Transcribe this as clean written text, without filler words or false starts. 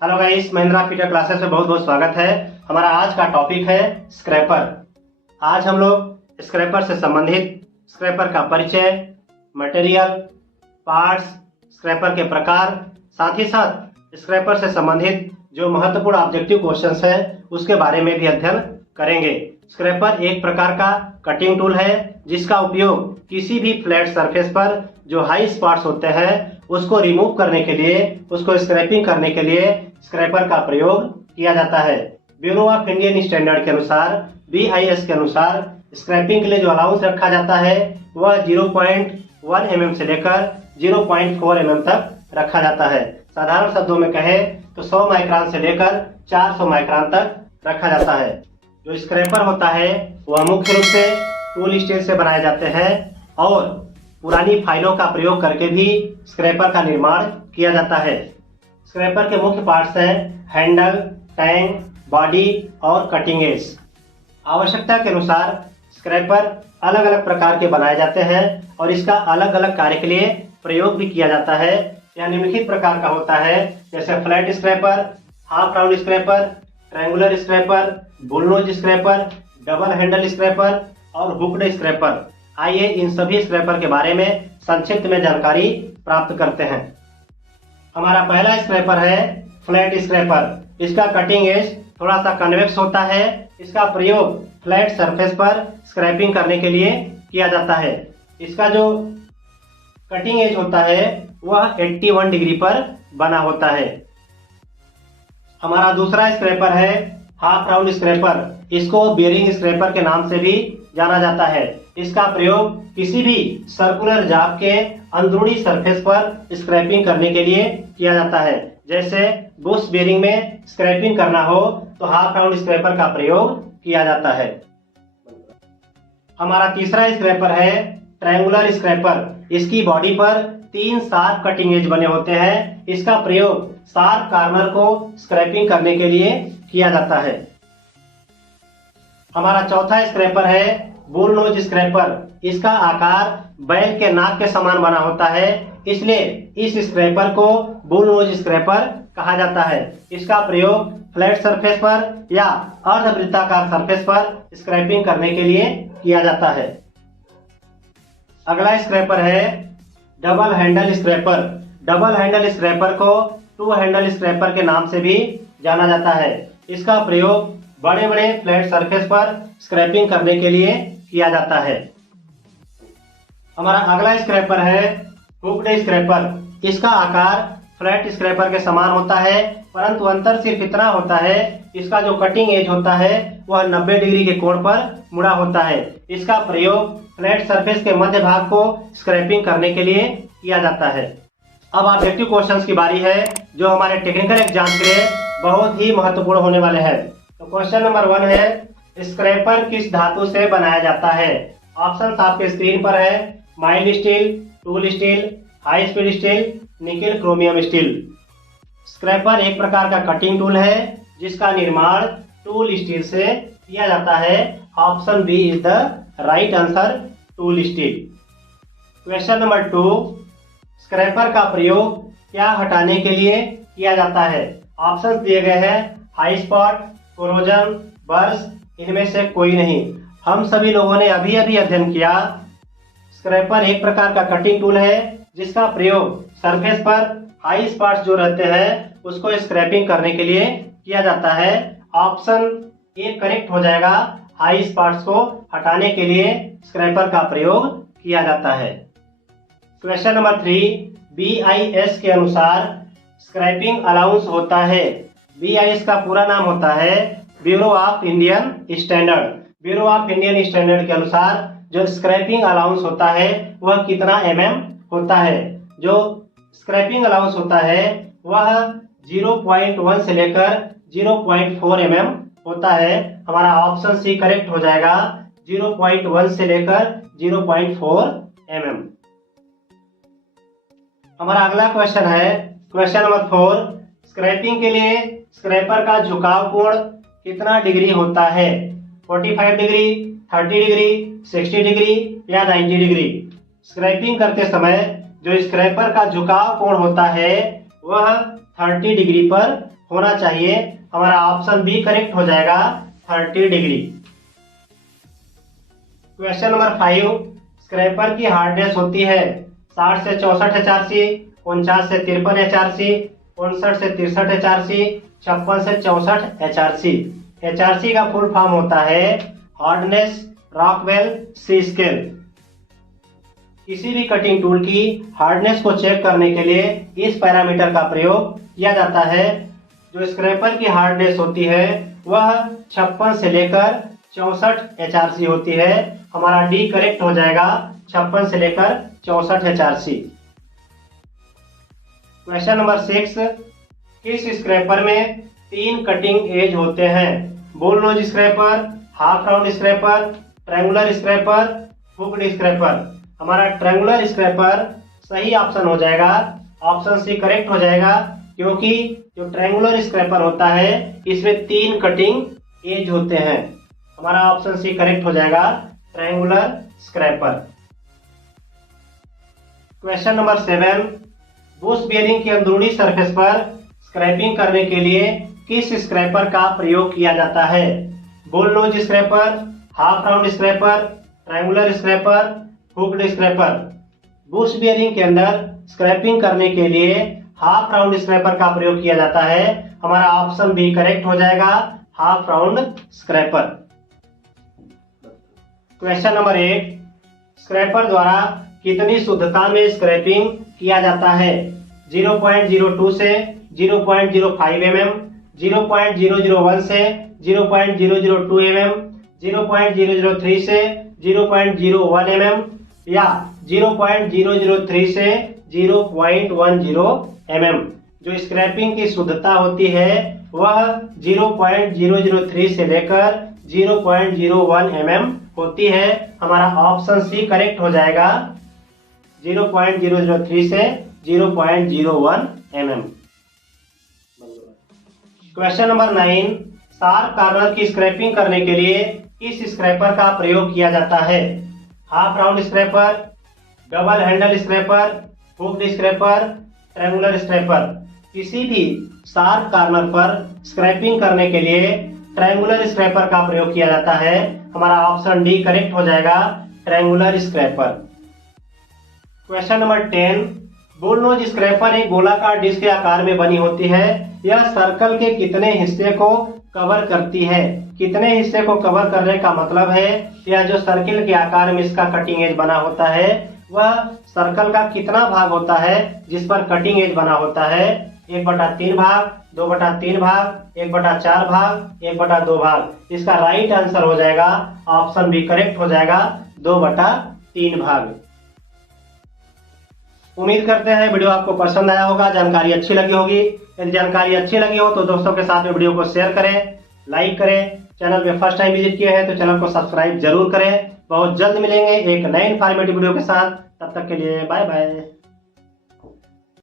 Hello guys, Mahindra fitter classes में बहुत बहुत स्वागत है। हमारा आज का टॉपिक है स्क्रैपर। आज हम लोग स्क्रैपर से संबंधित स्क्रैपर का परिचय, मटेरियल, पार्ट्स, स्क्रैपर के प्रकार, साथ ही साथ स्क्रैपर से संबंधित जो महत्वपूर्ण ऑब्जेक्टिव क्वेश्चंस है उसके बारे में भी अध्ययन करेंगे। स्क्रैपर एक प्रकार का कटिंग टूल है जिसका उपयोग किसी भी फ्लैट सरफेस पर जो हाई स्पॉट्स होते हैं उसको रिमूव करने के लिए, उसको स्क्रैपिंग करने के लिए स्क्रैपर का प्रयोग किया जाता है। ब्यूरो ऑफ इंडियन स्टैंडर्ड के अनुसार, BIS के अनुसार स्क्रैपिंग के लिए जो अलाउंस रखा जाता है वह 0.1 mm से लेकर 0.4 mm तक रखा जाता है। साधारण शब्दों में कहें तो 100 माइक्रोन से लेकर 400 माइक्रोन तक रखा जाता है। जो स्क्रैपर होता है वह मुख्य रूप से टूल स्टील से बनाए जाते हैं और पुरानी फाइलों का प्रयोग करके भी स्क्रैपर का निर्माण किया जाता है। स्क्रैपर के मुख्य पार्ट्स हैं हैंडल, टैंक, बॉडी और कटिंग एज। आवश्यकता के अनुसार स्क्रैपर अलग अलग प्रकार के बनाए जाते हैं और इसका अलग अलग कार्य के लिए प्रयोग भी किया जाता है। यह निम्नलिखित प्रकार का होता है, जैसे flat scraper, half round scraper, triangular scraper, bullnose scraper, double handle scraper और हुक्ड स्क्रैपर। आइए इन सभी स्क्रैपर के बारे में संक्षिप्त में जानकारी प्राप्त करते हैं। हमारा पहला स्क्रैपर है फ्लैट स्क्रैपर। इसका कटिंग एज थोड़ा सा कन्वेक्स होता है। इसका प्रयोग फ्लैट सरफेस पर स्क्रैपिंग करने के लिए किया जाता है। इसका जो कटिंग एज होता है वह 81 डिग्री पर बना होता है। हमारा दूसरा स्क्रैपर है हाफ राउंड स्क्रैपर। इसको बेयरिंग स्क्रैपर के नाम से भी जाना जाता है। इसका प्रयोग किसी भी सर्कुलर जाब के अंदरूनी सरफेस पर स्क्रैपिंग करने के लिए किया जाता है। जैसे बुश बेयरिंग में स्क्रैपिंग करना हो तो हाफ राउंड स्क्रैपर का प्रयोग किया जाता है। हमारा तीसरा स्क्रैपर है ट्रायंगुलर स्क्रैपर। इसकी बॉडी पर 3 शार्प कटिंग एज बने होते हैं। इसका प्रयोग शार्प कॉर्नर को स्क्रैपिंग करने के लिए किया जाता है। हमारा चौथा स्क्रैपर है बुलनोज स्क्रैपर। इसका आकार बैल के नाक के समान बना होता है, इसलिए इस स्क्रैपर को बुलनोज स्क्रैपर कहा जाता है। इसका प्रयोग फ्लैट सरफेस पर या अर्धवृत्ताकार सरफेस पर स्क्रैपिंग करने के लिए किया जाता है। अगला स्क्रैपर है double handle scraper. Double handle scraper को 2 हैंडल स्क्रैपर के नाम से भी जाना जाता है। इसका प्रयोग बड़े बड़े फ्लैट सरफेस पर स्क्रैपिंग करने के लिए किया जाता है। हमारा अगला स्क्रैपर है हुक्ड स्क्रैपर। इसका आकार फ्लैट स्क्रैपर के समान होता है, परंतु अंतर सिर्फ इतना होता है इसका जो कटिंग एज होता है वह 90 डिग्री के कोण पर मुड़ा होता है। इसका प्रयोग फ्लैट सरफेस के मध्य भाग को स्क्रैपिंग करने के लिए किया जाता है। अब ऑब्जेक्टिव क्वेश्चंस की बारी है जो हमारे टेक्निकल एग्जाम के लिए बहुत ही महत्वपूर्ण होने वाले हैं। तो क्वेश्चन नंबर 1 है, स्क्रैपर किस धातु से बनाया जाता है? ऑप्शन आपके स्क्रीन पर है, mild steel, tool steel, high speed steel, nickel chromium steel. Scraper एक प्रकार का कटिंग टूल है जिसका निर्माण टूल स्टील से किया जाता है। Option B is the right answer, tool steel. Question number 2, scraper का प्रयोग क्या हटाने के लिए किया जाता है? ऑप्शन दिए गए हैं, हाई स्पॉट, कोरोजन, बर्स, इनमें से कोई नहीं। हम सभी लोगों ने अभी अभी अध्ययन किया स्क्रैपर एक प्रकार का कटिंग टूल है जिसका प्रयोग सरफेस पर हाई स्पॉट्स जो रहते हैं उसको स्क्रैपिंग करने के लिए किया जाता है। ऑप्शन ए करेक्ट हो जाएगा, हाई स्पॉट्स को हटाने के लिए स्क्रैपर का प्रयोग किया जाता है। क्वेश्चन नंबर 3, BIS के अनुसार स्क्रैपिंग अलाउंस होता है। BIS का पूरा नाम होता है bureau of Indian standard. Bureau of Indian standard के अनुसार जो स्क्रैपिंग अलाउंस होता है वह कितना mm होता है? जो स्क्रैपिंग अलाउंस होता है वह 0.1 से लेकर 0.4 mm होता है। हमारा ऑप्शन सी करेक्ट हो जाएगा, 0.1 से लेकर 0.4 mm। हमारा अगला क्वेश्चन है, क्वेश्चन नंबर 4, स्क्रैपिंग के लिए स्क्रैपर का झुकाव कोण कितना डिग्री होता है? 45 डिग्री, 30 डिग्री, 60 डिग्री या 90 डिग्री। स्क्रैपिंग करते समय जो स्क्रैपर का झुकाव कोण होता है वह 30 डिग्री पर होना चाहिए। हमारा ऑप्शन बी करेक्ट हो जाएगा 30 डिग्री। क्वेश्चन नंबर 5, स्क्रैपर की हार्डनेस होती है 60 से 64 HRC, 49 से 53 HRC, 59 से 63 HRC, 56 से 64 HRC। HRC का फुल फॉर्म होता है हार्डनेस रॉकवेल सी स्केल। किसी भी कटिंग टूल की हार्डनेस को चेक करने के लिए इस पैरामीटर का प्रयोग किया जाता है। जो स्क्रैपर की हार्डनेस होती है वह 56 से लेकर 64 HRC होती है। हमारा डी करेक्ट हो जाएगा 56 से लेकर 64 HRC। क्वेश्चन नंबर 6, किस स्क्रैपर में 3 कटिंग एज होते हैं? Bull knows scraper, half round scraper, triangular scraper, hooked scraper. हमारा ट्रायंगुलर स्क्रैपर सही ऑप्शन हो जाएगा, ऑप्शन सी करेक्ट हो जाएगा, क्योंकि जो ट्रायंगुलर स्क्रैपर होता है इसमें 3 कटिंग एज होते हैं। हमारा ऑप्शन सी करेक्ट हो जाएगा, triangular scraper. Question number 7, Bush bearing की अंदरूनी सरफेस पर स्क्रैपिंग करने के लिए किस स्क्रैपर का प्रयोग किया जाता है? Bull knows scraper, half round scraper, triangular scraper, hooked scraper. Bush bearing के अंदर स्क्रैपिंग करने के लिए हाफ राउंड स्क्रैपर का प्रयोग किया जाता है। हमारा ऑप्शन बी करेक्ट हो जाएगा, half round scraper. Question number 8, scraper द्वारा कितनी शुद्धता में स्क्रैपिंग किया जाता है? 0.02 से 0.05 mm, 0.001 से 0.002 mm, 0.003 से 0.01 mm या 0.003 से 0.10 mm। जो स्क्रैपिंग की शुद्धता होती है वह 0.003 से लेकर 0.01 mm होती है। हमारा ऑप्शन सी करेक्ट हो जाएगा, 0.003 से 0.01 mm। Question number 9, sharp corner की स्क्रैपिंग करने के लिए किस स्क्रैपर का प्रयोग किया जाता है? Half round scraper, double handle scraper, hooked scraper, triangular scraper. किसी भी शार्प कॉर्नर पर स्क्रैपिंग करने के लिए ट्रायंगुलर स्क्रैपर का प्रयोग किया जाता है। हमारा ऑप्शन डी करेक्ट हो जाएगा, triangular scraper. Question number 10, bull knows scraper एक गोलाकार डिस्क के आकार में बनी होती है। यह सर्कल के कितने हिस्से को कवर करती है? कितने हिस्से को कवर करने का मतलब है यह जो सर्कल के आकार में इसका कटिंग एज बना होता है वह सर्कल का कितना भाग होता है जिस पर कटिंग एज बना होता है? 1/3 भाग, 2/3 भाग, 1/4 भाग, 1/2 भाग। इसका राइट आंसर हो जाएगा, ऑप्शन बी करेक्ट हो जाएगा, 2/3 भाग। उम्मीद करते हैं वीडियो आपको पसंद आया होगा, जानकारी अच्छी लगी होगी। यदि जानकारी अच्छी लगी हो तो दोस्तों के साथ में वीडियो को शेयर करें, लाइक करें। चैनल पे फर्स्ट टाइम विजिट किए हैं तो चैनल को सब्सक्राइब जरूर करें। बहुत जल्द मिलेंगे एक नए इन्फॉर्मेटिव वीडियो के साथ, तब तक के लिए बाय बाय।